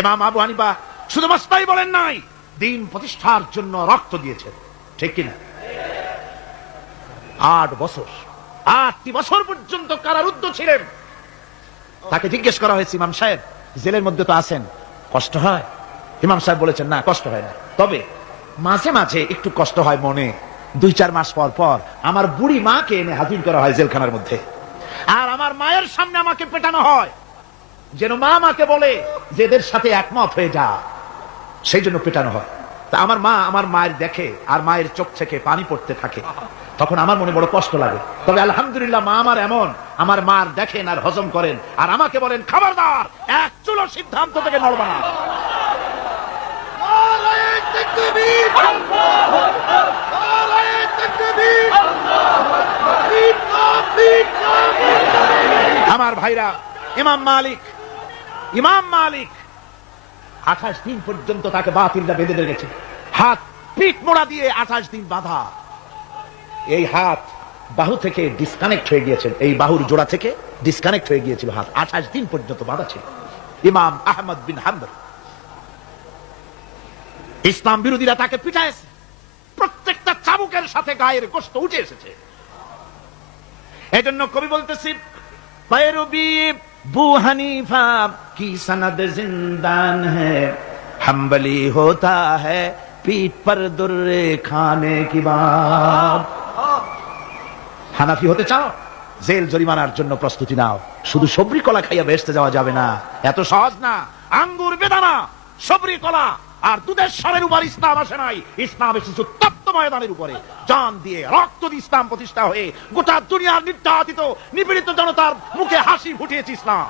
ইমাম আবু হানিফা শুধু মাসলাই বলেন নাই, দিন প্রতিষ্ঠার জন্য রক্ত দিয়েছেন, ঠিক কিনা? 8টি বছর পর্যন্ত কারারুদ্ধ ছিলেন। তাকে জিজ্ঞেস করা হয়েছে, ইমাম সাহেব জেলের মধ্যে তো আছেন, কষ্ট হয়? ইমাম সাহেব বলেছেন, না কষ্ট হয় না, তবে মাঝে মাঝে একটু কষ্ট হয় মনে। 2-4 মাস পর পর আমার বুড়ি মাকে এনে হাজির করা হয় জেলখানার মধ্যে, আর আমার মায়ের সামনে আমাকে পেটানো হয়, যেন মা মাকে বলে যে এদের সাথে একমত হয়ে যা, সেই জন্য পেটানো হয়। তা আমার মা আমার মায়ের দেখে, আর মায়ের চোখ থেকে পানি পড়তে থাকে, তখন আমার মনে বড় কষ্ট লাগে। তবে আলহামদুলিল্লাহ মা আমার এমন, আমার মার দেখেন আর হজম করেন, আর আমাকে বলেন খবরদার এক চুলো সিদ্ধান্ত থেকে নড়বা না। আমার ভাইরা, ইমাম মালিক 28 দিন পর্যন্ত তাকে বাতিলরা বেঁধে রেখেছে, হাত পিঠ মোড়া দিয়ে 28 দিন বাঁধা। এই হাত বাহু থেকে ডিসকানেক্ট হয়ে গিয়েছেন, এই বাহুর জোড়া থেকে ডিসকানেক্ট হয়ে গিয়েছিল হাত, 28 দিন পর্যন্ত বাঁধা ছিল। ইমাম আহমদ বিন হাম্বল, ইসলাম বিরোধীরা তাকে পিটাইছে, প্রত্যেকটা চাবুকের সাথে গায়ের গোশত উঠে এসেছে। এজন্য কবি বলতেছি, पैरवी बू हनीफा की सनद जिंदान है, हम्बली होता है पीठ पर दुर्रे खाने की बात। হানাফি হতে চাও, জেল জরিমানার জন্য প্রস্তুতি নাও। শুধু সবরি কলা খাইয়া বেহেশতে যাওয়া যাবে না, এত সহজ না। আঙ্গুর বেদানা, সবরি কলা আর দুধের স্বরের উপর ইসলাম আসে নাই। ইসলাম এসেছে তপ্ত ময়দানের উপরে, জান দিয়ে রক্ত দিয়ে ইসলাম প্রতিষ্ঠা হয়ে গোটা দুনিয়ার নির্যাতিত নিপীড়িত জনতার মুখে হাসি ফুটিয়েছে ইসলাম।